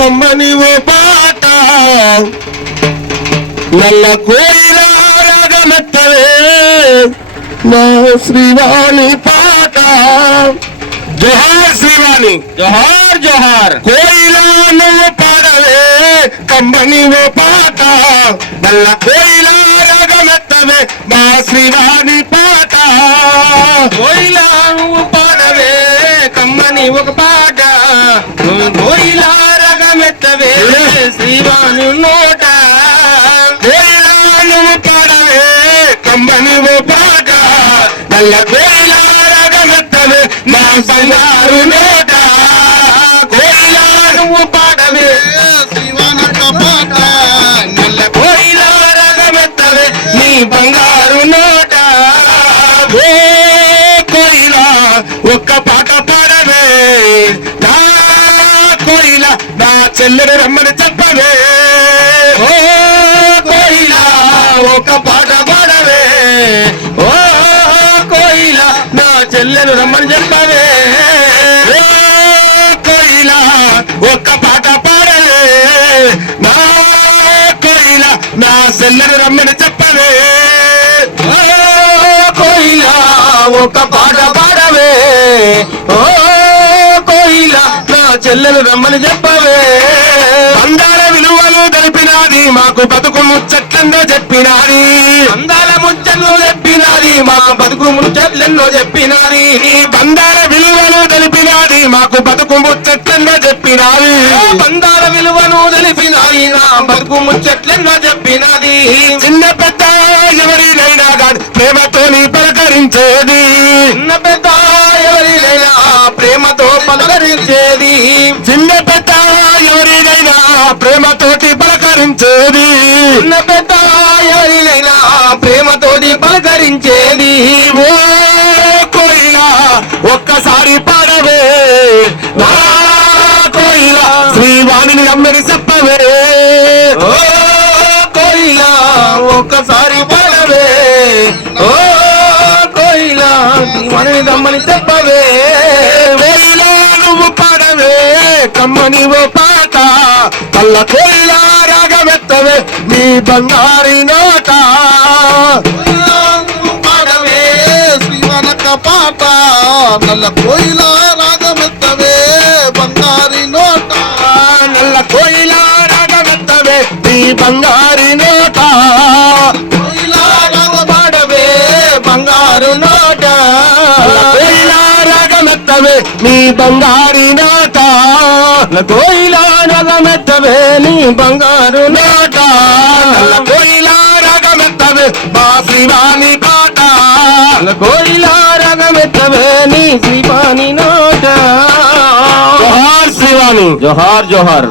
కమ్మని ఓ పాట. నల్ల కోయిల రాగమెత్తవే. నా శ్రీవాణి పాట. జోహార్ శ్రీవాణి. జోహార్ జోహార్. కోయిల నువ్వు పాడవే. కమ్మని ఓ పాట. నల్ల కోయిల రాగమెత్తవే. నా శ్రీవాణి పాట. కోయిలా నువ్వు పాడవే. కమ్మని ఒక పాట. శ్రీవాణి నోట కోయిల నువ్వు పాడవే కమ్మని ఓ పాట నల్ల కోయిల రాగమెత్తవే నా బంగారు నోట కోయిల నువ్వు పాడవే ఒక పాట పాడవే. ఓ కోయిలా నా చెల్లెలు రమ్మని చెప్పవే. ఓ కోయిల ఒక్క పాట పాడవే. నా కోయిల నా చెల్లెను రమ్మని చెప్పవే. ఓ కోయిలా ఒక పాట పాడవే. ఓ కోయిలా నా చెల్లెలు రమ్మని చెప్పవే. అందాల విలువలు తెలిపినాది మాకు బతుకు ముచ్చట్లందో చెప్పినాది. అందాల ముచ్చట్లు చెప్పినది మా బతుకు ముచ్చట్లెన్నో చెప్పినది. ఈ బంధాల విలువలు తెలిపినాది మాకు బతుకు ముచ్చట్లందో చెప్పినాది. బంధాల విలువను తెలిపినది నా బతుకు ముచ్చట్లెన్నో చెప్పినది. చిన్న పెద్ద ఎవరినైనా కాదు ప్రేమతో నీ పలకరించేది. చిన్న పెద్ద ఎవరినైనా ప్రేమతో పలకరించేది. పలకరించేది. చిన్న పెద్ద ఎవరినైనా ప్రేమతోటి పలకరించేది. ఓ కోయిలా ఒక్కసారి పాడవే. నా కోయిలా శ్రీవాణిని అమ్మని చెప్పవే. ఓ కోయిలా ఒక్కసారి పాడవే. ఓ కోయిలా మనని దమ్మని చెప్పవే. కోయిలా నువ్వు పాడవే కమ్మని ఓ పాట. కళ్ళ కోయిలా రాగమెత్తవే నీ బంగారి నోట. పాడవే శివనక పాట. నల్ల కోయిల రాగమెత్తవే బంగారి నోట. నల్ల కోయిలా రాగమెత్తవే నీ బంగారి నోట. కోయిల పాడవే బంగారు నోట. రాగమెత్తవే నీ బంగారి నాట. కోయిలా నగమెత్తవే నీ బంగారు నాట. నల్ల కోయిలా రాగమెత్తవే మా శ్రీవాణి పాట కోయిలా రగమెత్తవే నీ శ్రీవాణి నాట. జోహార్ శ్రీవాణి. జోహార్ జోహార్.